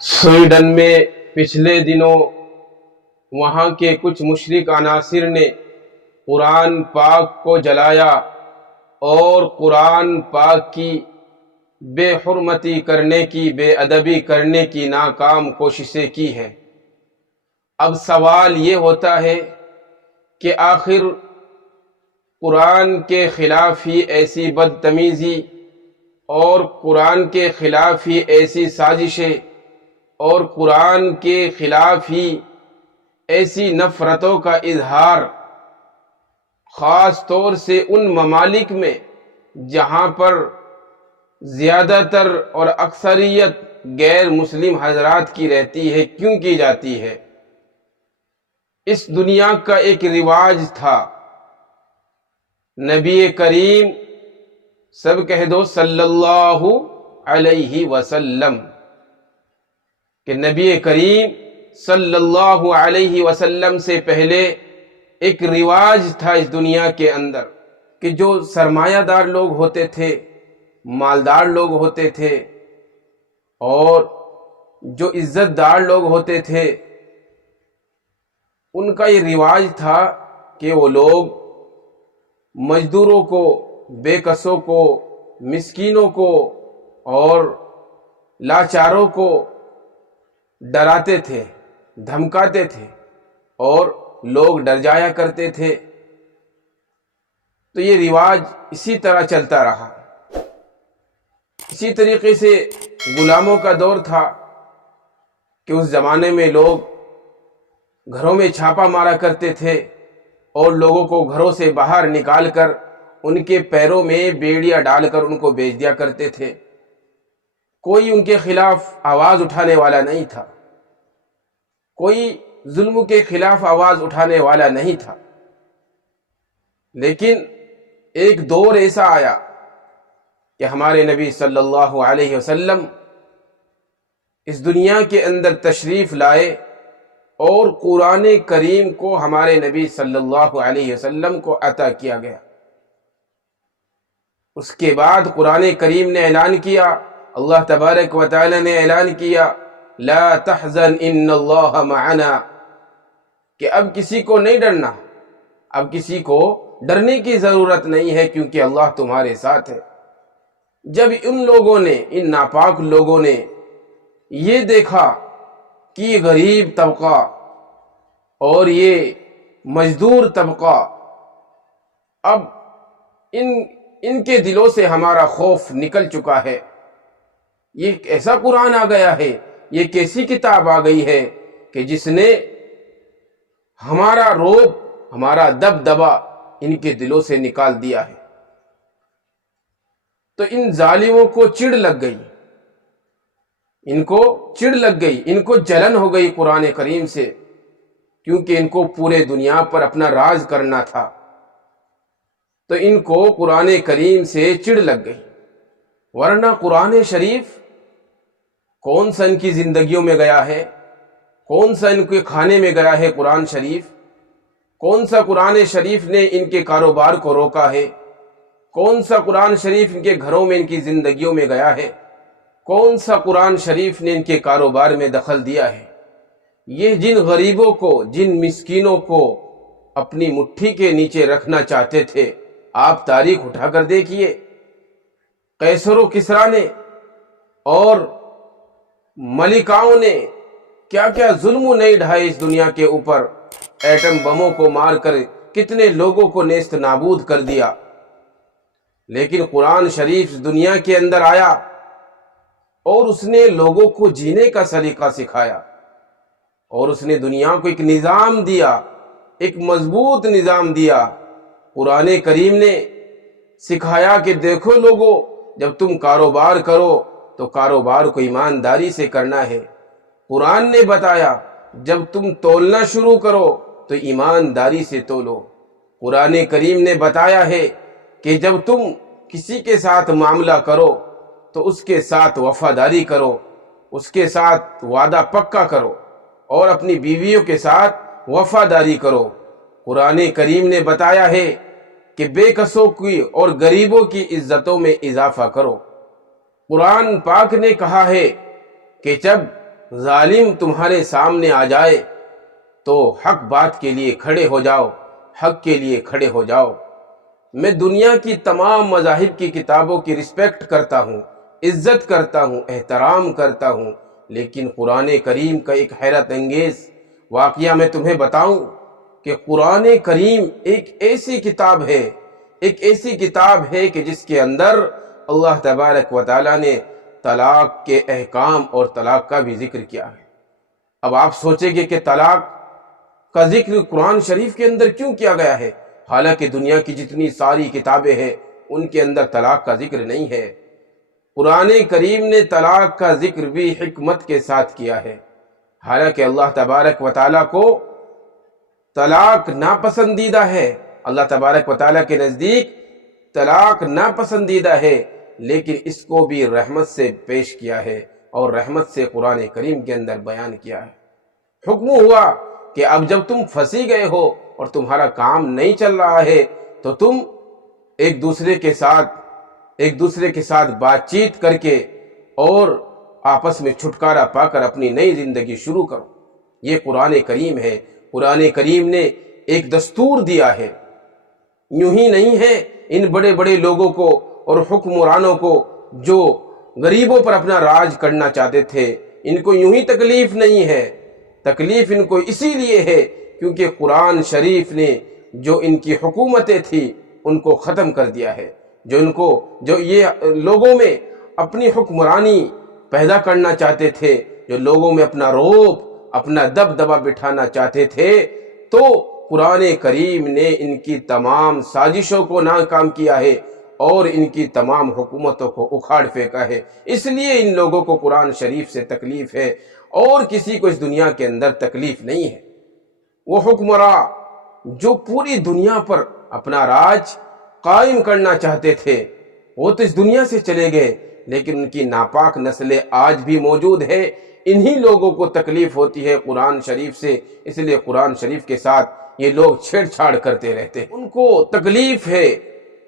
Sweden میں پچھلے دنوں وہاں کے کچھ مشرک عناصر نے قرآن پاک کو جلایا اور قرآن پاک کی بے حرمتی کرنے کی، بے ادبی کرنے کی ناکام کوششیں کی ہیں۔ اب سوال یہ ہوتا ہے کہ آخر قرآن کے خلاف ہی ایسی بدتمیزی اور قرآن کے خلاف ہی ایسی سازشیں اور قرآن کے خلاف ہی ایسی نفرتوں کا اظہار، خاص طور سے ان ممالک میں جہاں پر زیادہ تر اور اکثریت غیر مسلم حضرات کی رہتی ہے، کیوں کی جاتی ہے؟ اس دنیا کا ایک رواج تھا، نبی کریم سب کہہ دو صلی اللہ علیہ وسلم، کہ نبی کریم صلی اللہ علیہ وسلم سے پہلے ایک رواج تھا اس دنیا کے اندر کہ جو سرمایہ دار لوگ ہوتے تھے، مالدار لوگ ہوتے تھے اور جو عزت دار لوگ ہوتے تھے، ان کا یہ رواج تھا کہ وہ لوگ مزدوروں کو، بے کسوں کو، مسکینوں کو اور لاچاروں کو ڈراتے تھے، دھمکاتے تھے اور لوگ ڈر جایا کرتے تھے۔ تو یہ رواج اسی طرح چلتا رہا۔ اسی طریقے سے غلاموں کا دور تھا کہ اس زمانے میں لوگ گھروں میں چھاپا مارا کرتے تھے اور لوگوں کو گھروں سے باہر نکال کر ان کے پیروں میں بیڑیاں ڈال کر ان کو بیچ دیا کرتے تھے۔ کوئی ان کے خلاف آواز اٹھانے والا نہیں تھا، کوئی ظلم کے خلاف آواز اٹھانے والا نہیں تھا۔ لیکن ایک دور ایسا آیا کہ ہمارے نبی صلی اللہ علیہ وسلم اس دنیا کے اندر تشریف لائے اور قرآن کریم کو ہمارے نبی صلی اللہ علیہ وسلم کو عطا کیا گیا۔ اس کے بعد قرآن کریم نے اعلان کیا، اللہ تبارک و تعالی نے اعلان کیا، لا تحزن ان اللہ معنا، کہ اب کسی کو نہیں ڈرنا، اب کسی کو ڈرنے کی ضرورت نہیں ہے کیونکہ اللہ تمہارے ساتھ ہے۔ جب ان لوگوں نے، ان ناپاک لوگوں نے یہ دیکھا کہ یہ غریب طبقہ اور یہ مزدور طبقہ، اب ان کے دلوں سے ہمارا خوف نکل چکا ہے، یہ ایسا قرآن آ گیا ہے، یہ کیسی کتاب آ گئی ہے کہ جس نے ہمارا رعب، ہمارا دبدبا ان کے دلوں سے نکال دیا ہے۔ تو ان ظالموں کو چڑ لگ گئی، ان کو چڑ لگ گئی، ان کو جلن ہو گئی قرآن کریم سے، کیونکہ ان کو پورے دنیا پر اپنا راج کرنا تھا۔ تو ان کو قرآن کریم سے چڑ لگ گئی، ورنہ قرآن شریف کون سا ان کی زندگیوں میں گیا ہے، کون سا ان کے کھانے میں گیا ہے قرآن شریف، کون سا قرآن شریف نے ان کے کاروبار کو روکا ہے، کون سا قرآن شریف ان کے گھروں میں، ان کی زندگیوں میں گیا ہے، کون سا قرآن شریف نے ان کے کاروبار میں دخل دیا ہے؟ یہ جن غریبوں کو، جن مسکینوں کو اپنی مٹھی کے نیچے رکھنا چاہتے تھے، آپ تاریخ اٹھا کر دیکھیے، قیصر و کسریٰ نے اور ملکاؤں نے کیا کیا ظلم نہیں ڈھائے اس دنیا کے اوپر، ایٹم بموں کو مار کر کتنے لوگوں کو نیست نابود کر دیا۔ لیکن قرآن شریف دنیا کے اندر آیا اور اس نے لوگوں کو جینے کا سلیقہ سکھایا، اور اس نے دنیا کو ایک نظام دیا، ایک مضبوط نظام دیا۔ قرآن کریم نے سکھایا کہ دیکھو لوگو، جب تم کاروبار کرو تو کاروبار کو ایمانداری سے کرنا ہے۔ قرآن نے بتایا جب تم تولنا شروع کرو تو ایمانداری سے تولو۔ قرآن کریم نے بتایا ہے کہ جب تم کسی کے ساتھ معاملہ کرو تو اس کے ساتھ وفاداری کرو، اس کے ساتھ وعدہ پکا کرو اور اپنی بیویوں کے ساتھ وفاداری کرو۔ قرآن کریم نے بتایا ہے کہ بے کسوں کی اور غریبوں کی عزتوں میں اضافہ کرو۔ قرآن پاک نے کہا ہے کہ جب ظالم تمہارے سامنے آ جائے تو حق بات کے لیے کھڑے ہو جاؤ، حق کے لیے کھڑے ہو جاؤ۔ میں دنیا کی تمام مذاہب کی کتابوں کی رسپیکٹ کرتا ہوں، عزت کرتا ہوں، احترام کرتا ہوں، لیکن قرآن کریم کا ایک حیرت انگیز واقعہ میں تمہیں بتاؤں کہ قرآن کریم ایک ایسی کتاب ہے کہ جس کے اندر اللہ تبارک و تعالیٰ نے طلاق کے احکام اور طلاق کا بھی ذکر کیا ہے۔ اب آپ سوچیں گے کہ طلاق کا ذکر قرآن شریف کے اندر کیوں کیا گیا ہے، حالانکہ دنیا کی جتنی ساری کتابیں ہیں ان کے اندر طلاق کا ذکر نہیں ہے۔ قرآن کریم نے طلاق کا ذکر بھی حکمت کے ساتھ کیا ہے، حالانکہ اللہ تبارک و تعالیٰ کو طلاق ناپسندیدہ ہے، اللہ تبارک و تعالیٰ کے نزدیک طلاق ناپسندیدہ ہے، لیکن اس کو بھی رحمت سے پیش کیا ہے اور رحمت سے قرآن کریم کے اندر بیان کیا ہے۔ حکم ہوا کہ اب جب تم پھنسی گئے ہو اور تمہارا کام نہیں چل رہا ہے تو تم ایک دوسرے کے ساتھ بات چیت کر کے اور آپس میں چھٹکارا پا کر اپنی نئی زندگی شروع کرو۔ یہ قرآن کریم ہے۔ قرآن کریم نے ایک دستور دیا ہے، یوں ہی نہیں ہے ان بڑے بڑے لوگوں کو اور حکمرانوں کو جو غریبوں پر اپنا راج کرنا چاہتے تھے، ان کو یوں ہی تکلیف نہیں ہے، تکلیف ان کو اسی لیے ہے کیونکہ قرآن شریف نے جو ان کی حکومتیں تھی ان کو ختم کر دیا ہے، جو یہ لوگوں میں اپنی حکمرانی پیدا کرنا چاہتے تھے، جو لوگوں میں اپنا روب اپنا دبدبہ بٹھانا چاہتے تھے، تو قرآن کریم نے ان کی تمام سازشوں کو ناکام کیا ہے اور ان کی تمام حکومتوں کو اکھاڑ پھینکا ہے۔ اس لیے ان لوگوں کو قرآن شریف سے تکلیف ہے اور کسی کو اس دنیا کے اندر تکلیف نہیں ہے۔ وہ حکمراں جو پوری دنیا پر اپنا راج قائم کرنا چاہتے تھے وہ تو اس دنیا سے چلے گئے، لیکن ان کی ناپاک نسلیں آج بھی موجود ہے۔ انہی لوگوں کو تکلیف ہوتی ہے قرآن شریف سے، اس لیے قرآن شریف کے ساتھ یہ لوگ چھیڑ چھاڑ کرتے رہتے ہیں۔ ان کو تکلیف ہے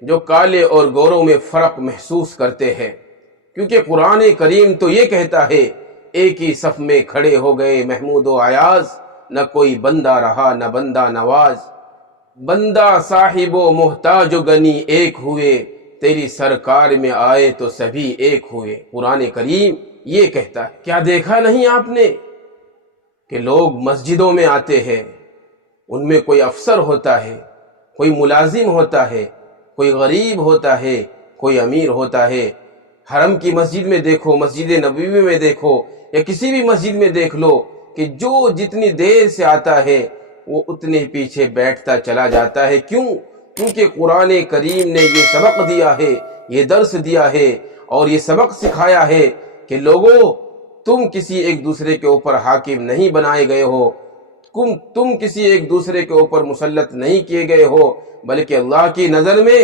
جو کالے اور گوروں میں فرق محسوس کرتے ہیں، کیونکہ قرآن کریم تو یہ کہتا ہے ایک ہی صف میں کھڑے ہو گئے محمود و ایاز، نہ کوئی بندہ رہا نہ بندہ نواز، بندہ صاحب و محتاج و غنی ایک ہوئے، تیری سرکار میں آئے تو سبھی ایک ہوئے۔ قرآن کریم یہ کہتا ہے۔ کیا دیکھا نہیں آپ نے کہ لوگ مسجدوں میں آتے ہیں، ان میں کوئی افسر ہوتا ہے، کوئی ملازم ہوتا ہے، کوئی غریب ہوتا ہے، کوئی امیر ہوتا ہے۔ حرم کی مسجد میں دیکھو، مسجد نبوی میں دیکھو، یا کسی بھی مسجد میں دیکھ لو کہ جو جتنی دیر سے آتا ہے وہ اتنے پیچھے بیٹھتا چلا جاتا ہے۔ کیوں؟ کیونکہ قرآن کریم نے یہ سبق دیا ہے، یہ درس دیا ہے اور یہ سبق سکھایا ہے کہ لوگوں، تم کسی ایک دوسرے کے اوپر حاکم نہیں بنائے گئے ہو، تم کسی ایک دوسرے کے اوپر مسلط نہیں کیے گئے ہو، بلکہ اللہ کی نظر میں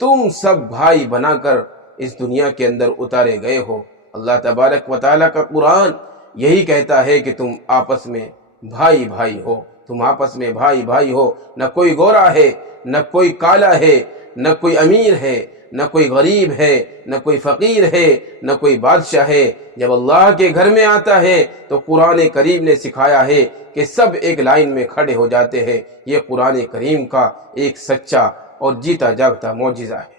تم سب بھائی بنا کر اس دنیا کے اندر اتارے گئے ہو۔ اللہ تبارک و تعالیٰ کا قرآن یہی کہتا ہے کہ تم آپس میں بھائی بھائی ہو، تم آپس میں بھائی بھائی ہو، نہ کوئی گورا ہے، نہ کوئی کالا ہے، نہ کوئی امیر ہے، نہ کوئی غریب ہے، نہ کوئی فقیر ہے، نہ کوئی بادشاہ ہے۔ جب اللہ کے گھر میں آتا ہے تو قرآن کریم نے سکھایا ہے کہ سب ایک لائن میں کھڑے ہو جاتے ہیں۔ یہ قرآن کریم کا ایک سچا اور جیتا جاگتا معجزہ ہے۔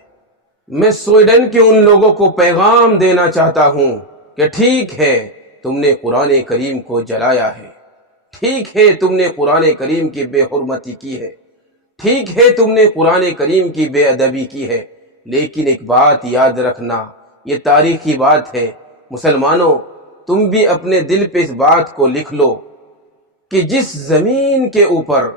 میں سویڈن کے ان لوگوں کو پیغام دینا چاہتا ہوں کہ ٹھیک ہے تم نے قرآن کریم کو جلایا ہے، ٹھیک ہے تم نے قرآن کریم کی بے حرمتی کی ہے، ٹھیک ہے تم نے قرآن کریم کی بے ادبی کی ہے، لیکن ایک بات یاد رکھنا، یہ تاریخی بات ہے، مسلمانوں تم بھی اپنے دل پہ اس بات کو لکھ لو کہ جس زمین کے اوپر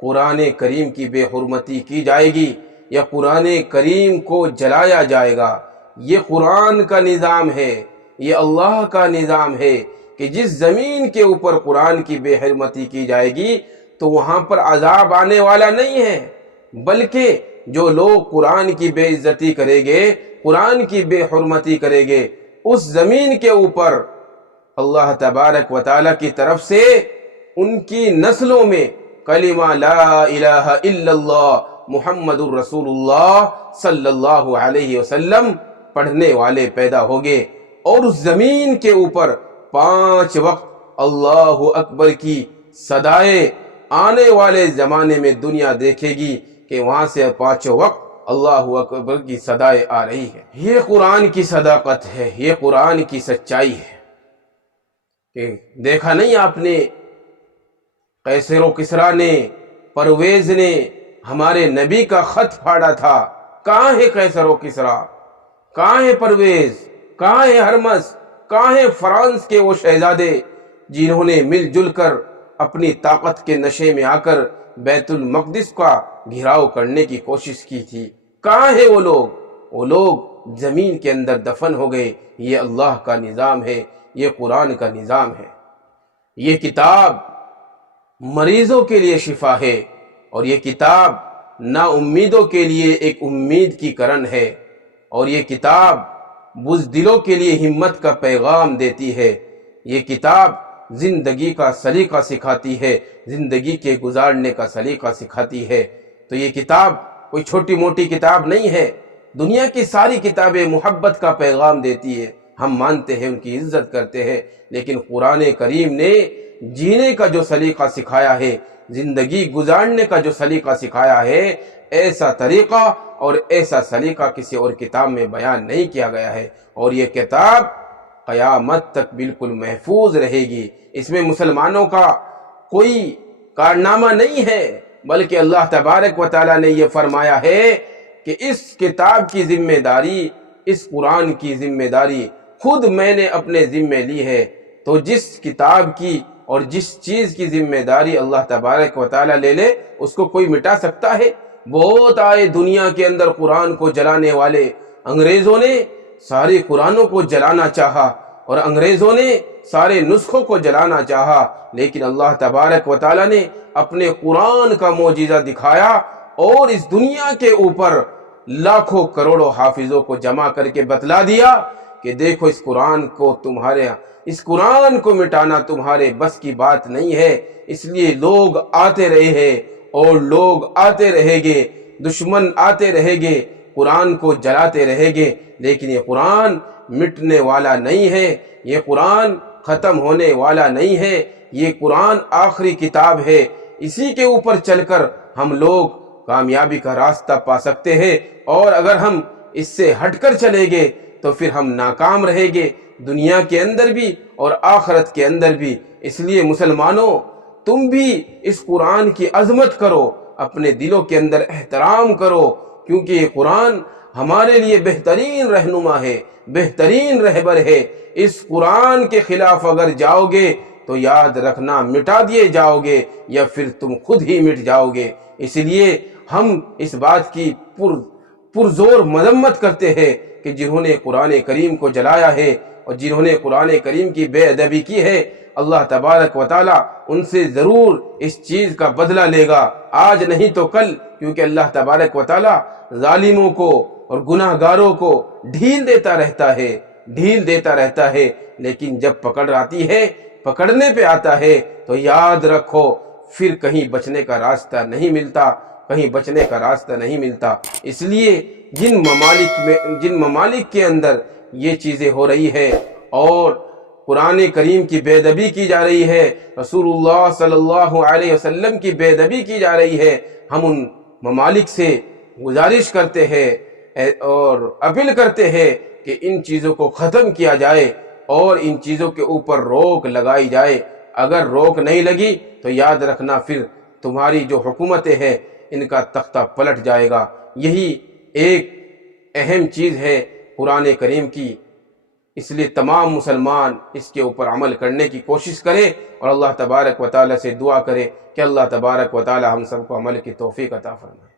قرآن کریم کی بے حرمتی کی جائے گی یا قرآن کریم کو جلایا جائے گا، یہ قرآن کا نظام ہے، یہ اللہ کا نظام ہے کہ جس زمین کے اوپر قرآن کی بے حرمتی کی جائے گی تو وہاں پر عذاب آنے والا نہیں ہے، بلکہ جو لوگ قرآن کی بے عزتی کریں گے، قرآن کی بے حرمتی کریں گے، اس زمین کے اوپر اللہ تبارک و تعالیٰ کی طرف سے ان کی نسلوں میں کلمہ لا الہ الا اللہ محمد الرسول اللہ صلی اللہ علیہ وسلم پڑھنے والے پیدا ہوگے، اور اس زمین کے اوپر 5 وقت اللہ اکبر کی صدائے آنے والے زمانے میں دنیا دیکھے گی کہ وہاں سے پانچوں وقت اللہ اکبر کی صدائے آ رہی ہے۔ یہ قرآن کی صداقت ہے، یہ قرآن کی سچائی ہے کہ دیکھا نہیں آپ نے قیصر و کسریٰ نے، پرویز نے ہمارے نبی کا خط پھاڑا تھا۔ کہاں ہے قیصر و کسریٰ؟ کہاں ہے پرویز؟ کہاں ہے ہرمس؟ کہاں ہے فرانس کے وہ شہزادے جنہوں نے مل جل کر اپنی طاقت کے نشے میں آ کر بیت المقدس کا گھیراؤ کرنے کی کوشش کی تھی؟ کہاں ہے وہ لوگ؟ وہ لوگ زمین کے اندر دفن ہو گئے۔ یہ اللہ کا نظام ہے، یہ قرآن کا نظام ہے۔ یہ کتاب مریضوں کے لیے شفا ہے، اور یہ کتاب نا امیدوں کے لیے ایک امید کی کرن ہے، اور یہ کتاب بزدلوں کے لیے ہمت کا پیغام دیتی ہے۔ یہ کتاب زندگی کا سلیقہ سکھاتی ہے، زندگی کے گزارنے کا سلیقہ سکھاتی ہے۔ تو یہ کتاب کوئی چھوٹی موٹی کتاب نہیں ہے۔ دنیا کی ساری کتابیں محبت کا پیغام دیتی ہے، ہم مانتے ہیں، ان کی عزت کرتے ہیں، لیکن قرآن کریم نے جینے کا جو سلیقہ سکھایا ہے، زندگی گزارنے کا جو سلیقہ سکھایا ہے، ایسا طریقہ اور ایسا سلیقہ کسی اور کتاب میں بیان نہیں کیا گیا ہے، اور یہ کتاب قیامت تک بالکل محفوظ رہے گی۔ اس میں مسلمانوں کا کوئی کارنامہ نہیں ہے، بلکہ اللہ تبارک و تعالیٰ نے یہ فرمایا ہے کہ اس کتاب کی ذمہ داری، اس قرآن کی ذمہ داری خود میں نے اپنے ذمہ لی ہے۔ تو جس کتاب کی اور جس چیز کی ذمہ داری اللہ تبارک و تعالیٰ لے لے، اس کو کوئی مٹا سکتا ہے؟ بہت آئے دنیا کے اندر قرآن کو جلانے والے۔ انگریزوں نے سارے قرآنوں کو جلانا چاہا، اور انگریزوں نے سارے نسخوں کو جلانا چاہا، لیکن اللہ تبارک و تعالیٰ نے اپنے قرآن کا معجزہ دکھایا، اور اس دنیا کے اوپر لاکھوں کروڑوں حافظوں کو جمع کر کے بتلا دیا کہ دیکھو اس قرآن کو مٹانا تمہارے بس کی بات نہیں ہے۔ اس لیے لوگ آتے رہے ہیں اور لوگ آتے رہیں گے، دشمن آتے رہیں گے، قرآن کو جلاتے رہیں گے، لیکن یہ قرآن مٹنے والا نہیں ہے، یہ قرآن ختم ہونے والا نہیں ہے، یہ قرآن آخری کتاب ہے۔ اسی کے اوپر چل کر ہم لوگ کامیابی کا راستہ پا سکتے ہیں، اور اگر ہم اس سے ہٹ کر چلیں گے تو پھر ہم ناکام رہیں گے، دنیا کے اندر بھی اور آخرت کے اندر بھی۔ اس لیے مسلمانوں، تم بھی اس قرآن کی عظمت کرو، اپنے دلوں کے اندر احترام کرو، کیونکہ یہ قرآن ہمارے لیے بہترین رہنما ہے، بہترین رہبر ہے۔ اس قرآن کے خلاف اگر جاؤ گے تو یاد رکھنا مٹا دیے جاؤ گے، یا پھر تم خود ہی مٹ جاؤ گے۔ اس لیے ہم اس بات کی پرزور مذمت کرتے ہیں کہ جنہوں نے قرآن کریم کو جلایا ہے اور جنہوں نے قرآن کریم کی بے ادبی کی ہے، اللہ تبارک و تعالیٰ ان سے ضرور اس چیز کا بدلہ لے گا، آج نہیں تو کل، کیونکہ اللہ تبارک و تعالیٰ ظالموں کو اور گناہ گاروں کو ڈھیل دیتا رہتا ہے، لیکن جب پکڑنے پہ آتا ہے تو یاد رکھو پھر کہیں بچنے کا راستہ نہیں ملتا۔ اس لیے جن ممالک کے اندر یہ چیزیں ہو رہی ہے اور قرآن کریم کی بے ادبی کی جا رہی ہے، رسول اللہ صلی اللہ علیہ وسلم کی بے ادبی کی جا رہی ہے، ہم ان ممالک سے گزارش کرتے ہیں اور اپیل کرتے ہیں کہ ان چیزوں کو ختم کیا جائے اور ان چیزوں کے اوپر روک لگائی جائے۔ اگر روک نہیں لگی تو یاد رکھنا پھر تمہاری جو حکومتیں ہیں ان کا تختہ پلٹ جائے گا۔ یہی ایک اہم چیز ہے قرآن کریم کی، اس لیے تمام مسلمان اس کے اوپر عمل کرنے کی کوشش کرے اور اللہ تبارک و تعالیٰ سے دعا کرے کہ اللہ تبارک و تعالیٰ ہم سب کو عمل کی توفیق عطا فرمائے۔